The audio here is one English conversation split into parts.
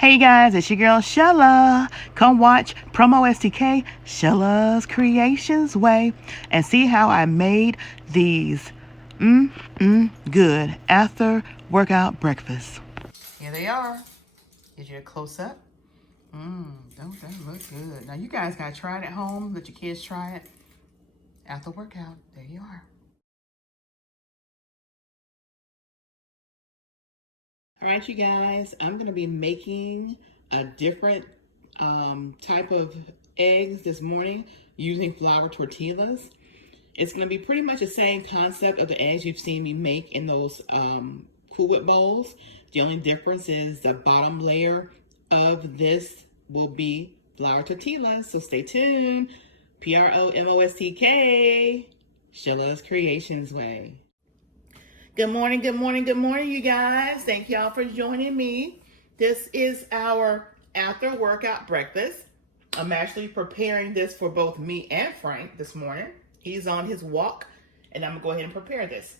Hey guys, it's your girl Shella. Come watch PromoSTK, Shella's Creations Way, and see how I made these good after workout breakfast. Here they are. Get you a close up. Don't that look good? Now you guys gotta try it at home. Let your kids try it after workout. There you are. All right, you guys, I'm gonna be making a different type of eggs this morning using flour tortillas. It's gonna be pretty much the same concept of the eggs you've seen me make in those Cool Whip bowls. The only difference is the bottom layer of this will be flour tortillas, so stay tuned. PromoSTK, Shella's Creations Way. Good morning, good morning, good morning, you guys. Thank y'all for joining me. This is our after workout breakfast. I'm actually preparing this for both me and Frank this morning. He's on his walk, and I'm gonna go ahead and prepare this.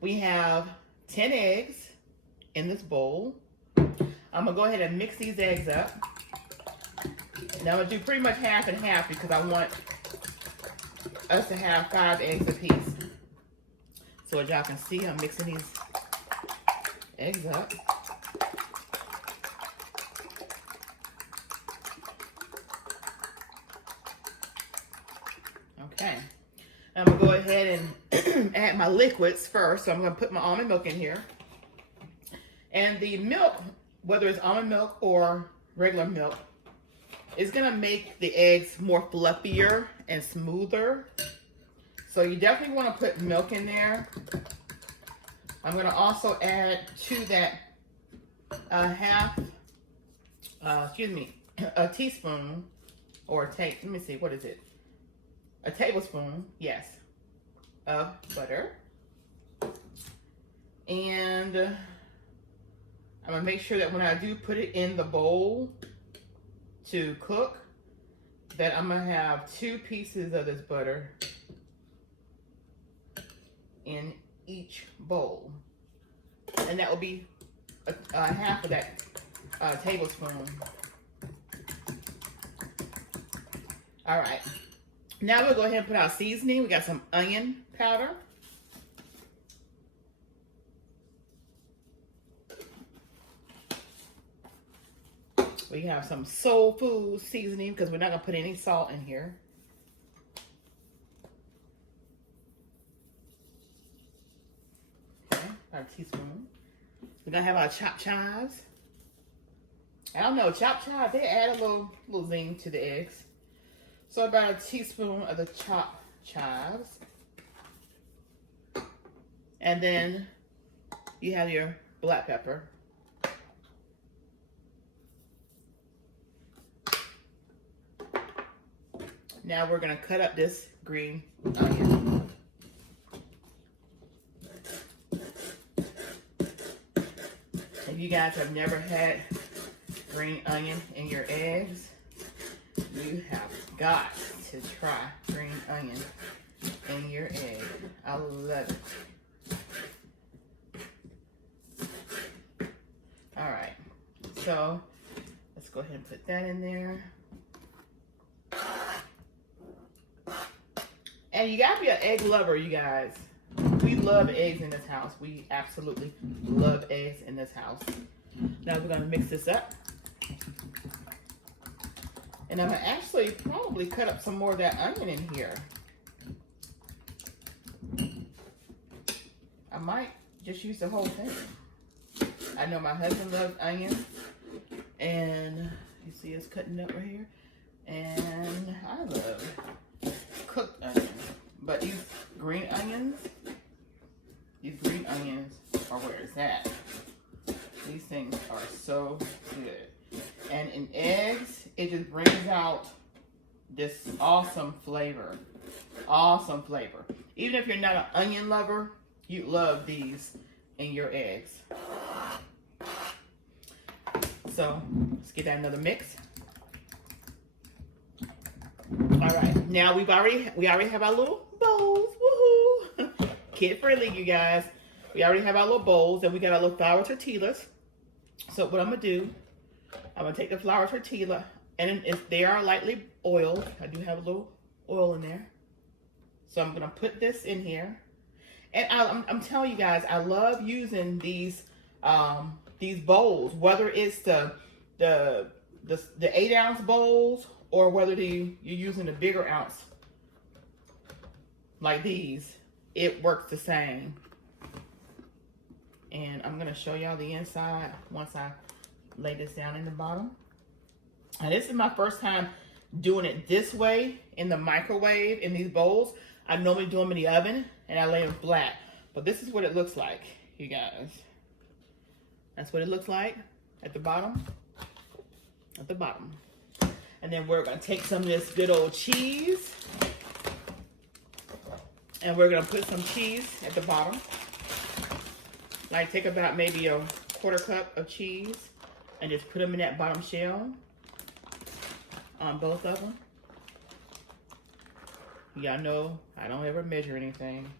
We have 10 eggs in this bowl. I'm gonna go ahead and mix these eggs up. Now I'm gonna do pretty much half and half because I want us to have 5 eggs apiece. So as y'all can see, I'm mixing these eggs up. Okay, I'm gonna go ahead and add my liquids first. So I'm gonna put my almond milk in here. And the milk, whether it's almond milk or regular milk, is gonna make the eggs more fluffier and smoother. So you definitely want to put milk in there. I'm going to also add to that a teaspoon or let me see, what is it? A tablespoon, yes, of butter. And I'm going to make sure that when I do put it in the bowl to cook, that I'm going to have 2 pieces of this butter in each bowl, and that will be half of that tablespoon. All right, now we'll go ahead and put our seasoning. We got some onion powder, we have some soul food seasoning because we're not gonna put any salt in here. Our teaspoon. We're gonna have our chopped chives. I don't know, chopped chives, they add a little zing to the eggs. So about a teaspoon of the chopped chives. And then you have your black pepper. Now we're gonna cut up this green onion. If you guys have never had green onion in your eggs, you have got to try green onion in your egg. I love it. All right, so let's go ahead and put that in there. And you gotta be an egg lover, you guys. We love eggs in this house. We absolutely love eggs in this house. Now we're gonna mix this up. And I'm gonna actually probably cut up some more of that onion in here. I might just use the whole thing. I know my husband loves onions. And you see us cutting up right here. And I love cooked onions. But these green onions are where it's at. These things are so good. And in eggs, it just brings out this awesome flavor. Awesome flavor. Even if you're not an onion lover, you love these in your eggs. So let's get that another mix. All right, now we already have our little bowls. Woohoo! Kid friendly, you guys. We already have our little bowls, and we got our little flour tortillas. So what I'm gonna do, I'm gonna take the flour tortilla, and they are lightly oiled. I do have a little oil in there. So I'm gonna put this in here. And I'm telling you guys, I love using these bowls, whether it's the 8-ounce bowls or whether you're using the bigger ounce like these. It works the same. And I'm gonna show y'all the inside once I lay this down in the bottom. And this is my first time doing it this way in the microwave in these bowls. I normally do them in the oven and I lay them flat. But this is what it looks like, you guys. That's what it looks like at the bottom. At the bottom. And then we're gonna take some of this good old cheese. And we're gonna put some cheese at the bottom. Like take about maybe a 1/4 cup of cheese and just put them in that bottom shell on both of them. Y'all know I don't ever measure anything.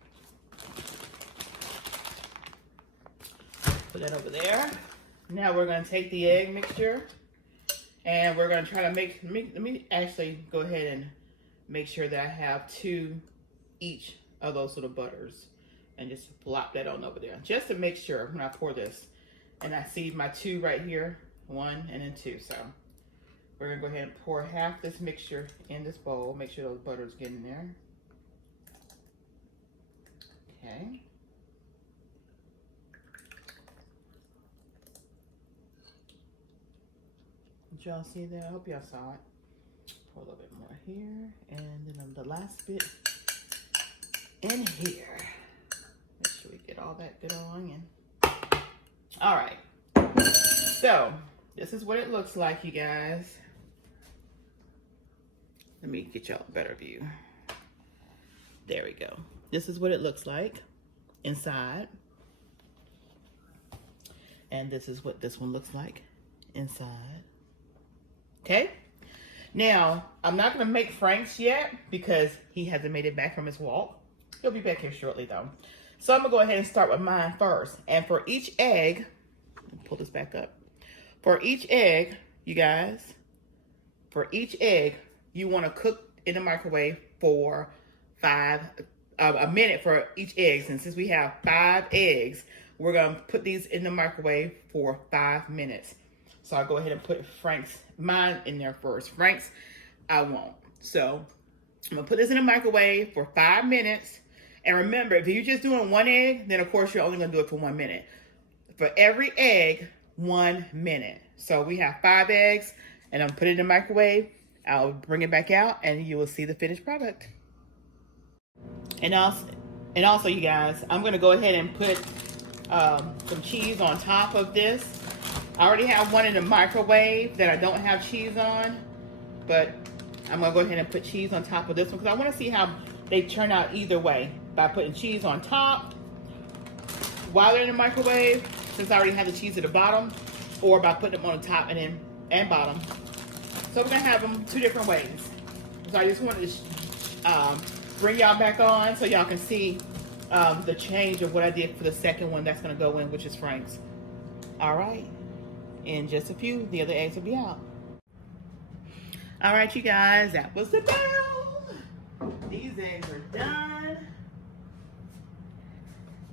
Put that over there. Now we're gonna take the egg mixture and we're gonna try to make, let me actually go ahead and make sure that I have 2 each of those little butters. And just flop that on over there, just to make sure when I pour this. And I see my 2 right here, 1 and then 2. So we're gonna go ahead and pour half this mixture in this bowl. Make sure those butters get in there. Okay. Did y'all see that? I hope y'all saw it. Pour a little bit more here, and then the last bit in here. Make sure we get all that good onion. All right. So this is what it looks like, you guys. Let me get y'all a better view. There we go. This is what it looks like inside. And this is what this one looks like inside. Okay. Now, I'm not going to make Frank's yet because he hasn't made it back from his walk. He'll be back here shortly though. So I'm going to go ahead and start with mine first. And for each egg, pull this back up. For each egg, you guys, for each egg, you want to cook in the microwave for a minute for each egg. And since we have 5 eggs, we're going to put these in the microwave for 5 minutes. So I'll go ahead and put mine in there first. Frank's, I won't. So I'm gonna put this in the microwave for 5 minutes. And remember, if you're just doing 1 egg, then of course you're only gonna do it for 1 minute. For every egg, 1 minute. So we have 5 eggs, and I'm putting it in the microwave. I'll bring it back out, and you will see the finished product. And also, you guys, I'm gonna go ahead and put some cheese on top of this. I already have one in the microwave that I don't have cheese on, but I'm gonna go ahead and put cheese on top of this one because I want to see how they turn out either way. By putting cheese on top while they're in the microwave, since I already have the cheese at the bottom, or by putting them on the top and bottom. So we're gonna have them 2 different ways. So I just wanted to bring y'all back on so y'all can see the change of what I did for the second one that's gonna go in, which is Frank's. All right. In just a few, the other eggs will be out. All right, you guys, that was the dough. These eggs are done.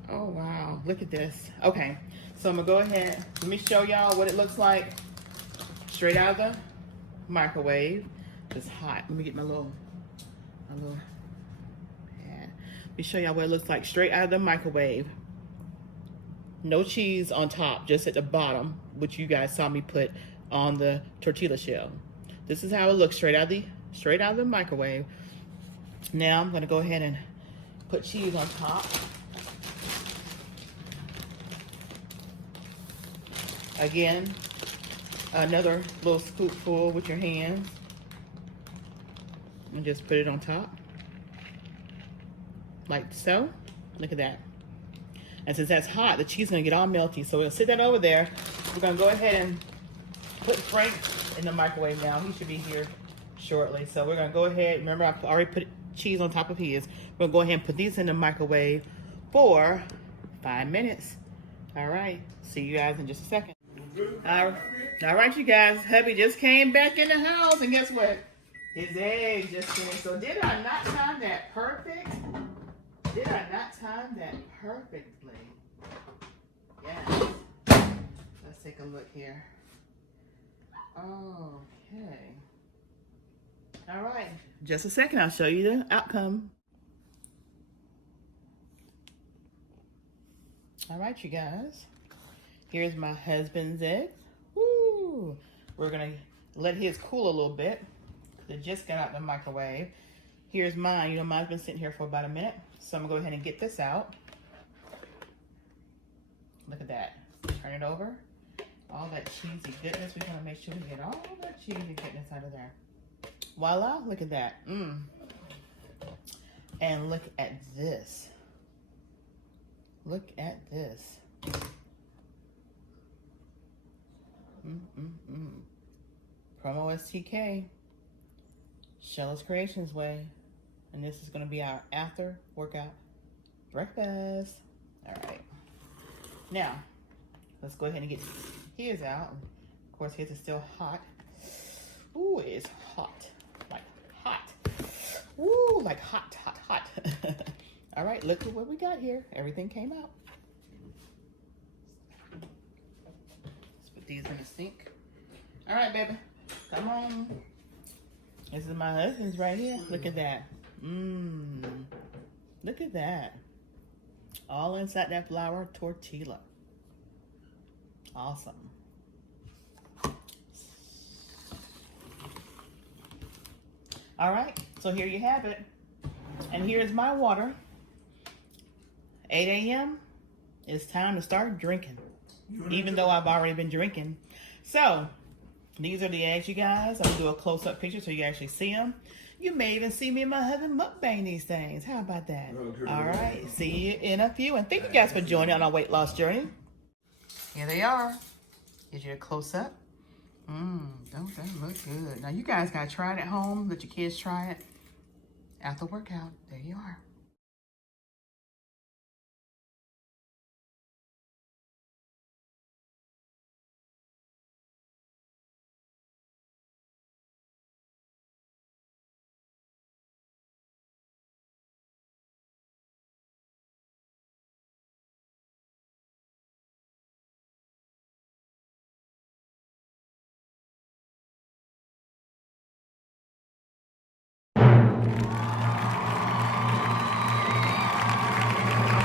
Oh, wow, look at this. Okay, so I'm gonna go ahead, let me show y'all what it looks like straight out of the microwave. It's hot. Let me get my little pad. Let me show y'all what it looks like straight out of the microwave. No cheese on top, just at the bottom, which you guys saw me put on the tortilla shell. This is how it looks straight out of the microwave. Now I'm gonna go ahead and put cheese on top. Again, another little scoopful with your hands. And just put it on top. Like so. Look at that. And since that's hot, the cheese is gonna get all melty. So we'll sit that over there. We're gonna go ahead and put Frank in the microwave now. He should be here shortly. So we're gonna go ahead, remember I already put cheese on top of his. We're gonna go ahead and put these in the microwave for 5 minutes. All right, see you guys in just a second. All right, you guys. Hubby just came back in the house, and guess what? His eggs just finished. So did I not time that perfect? Did I not time that perfectly? Yes. Let's take a look here. Okay. All right. Just a second. I'll show you the outcome. All right, you guys. Here's my husband's eggs. Woo! We're going to let his cool a little bit. They just got out the microwave. Here's mine. You know, mine's been sitting here for about a minute. So I'm going to go ahead and get this out. Look at that. Turn it over. All that cheesy goodness. We're going to make sure we get all that cheesy goodness out of there. Voila. Look at that. And look at this. Look at this. PromoSTK. Sheila's Creations way. And this is going to be our after workout breakfast. All right. Now, let's go ahead and get his out. Of course, his is still hot. Ooh, it is hot. Like hot. Ooh, like hot, hot, hot. All right, look at what we got here. Everything came out. Let's put these in the sink. All right, baby. Come on. This is my husband's right here. Look at that. Look at that. All inside that flour tortilla. Awesome. All right, so here you have it. And here's my water. 8 a.m. It's time to start drinking. Even though I've already been drinking. So, these are the eggs, you guys. I'm going to do a close-up picture so you can actually see them. You may even see me and my husband mukbang these things. How about that? All right. See you in a few. And thank you guys for joining on our weight loss journey. Here they are. Here's your close-up. Don't that look good? Now, you guys got to try it at home. Let your kids try it. After workout, there you are.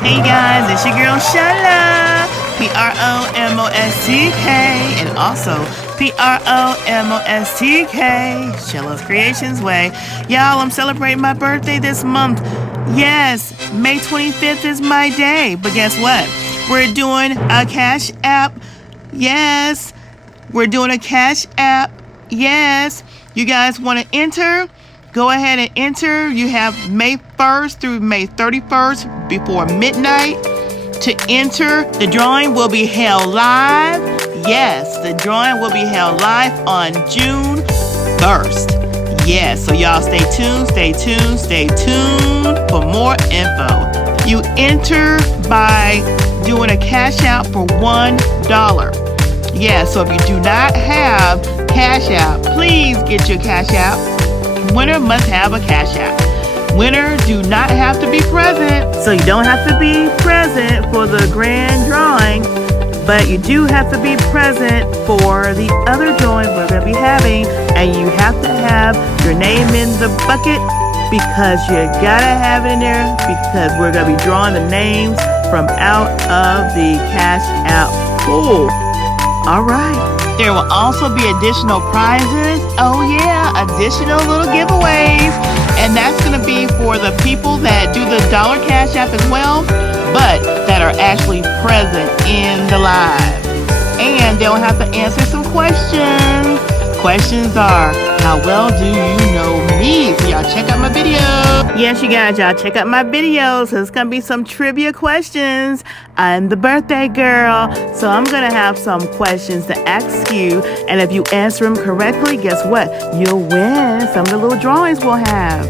Hey guys, it's your girl Sheila, PromoSTK, and also PromoSTK, Sheila's Creations way. Y'all, I'm celebrating my birthday this month. Yes, May 25th is my day, but guess what? We're doing a Cash App. Yes, we're doing a Cash App. Yes, you guys want to enter? Go ahead and enter. You have May 1st through May 31st before midnight to enter. The drawing will be held live. Yes, the drawing will be held live on June 1st. Yes, so y'all stay tuned, stay tuned, stay tuned for more info. You enter by doing a cash out for $1. Yeah, so if you do not have cash out, please get your cash out. Winner must have a cash app. Winners do not have to be present, so you don't have to be present for the grand drawing, but you do have to be present for the other drawing we're going to be having, and you have to have your name in the bucket because you got to have it in there because we're going to be drawing the names from out of the cash app pool. All right. There will also be additional prizes. Oh yeah, additional little giveaways. And that's going to be for the people that do the dollar cash app as well, but that are actually present in the live. And they'll have to answer some questions. Questions are, how well do you know me? So y'all check out my video. Yes, you guys, y'all check out my videos. There's going to be some trivia questions. I'm the birthday girl, so I'm going to have some questions to ask you. And if you answer them correctly, guess what? You'll win some of the little drawings we'll have.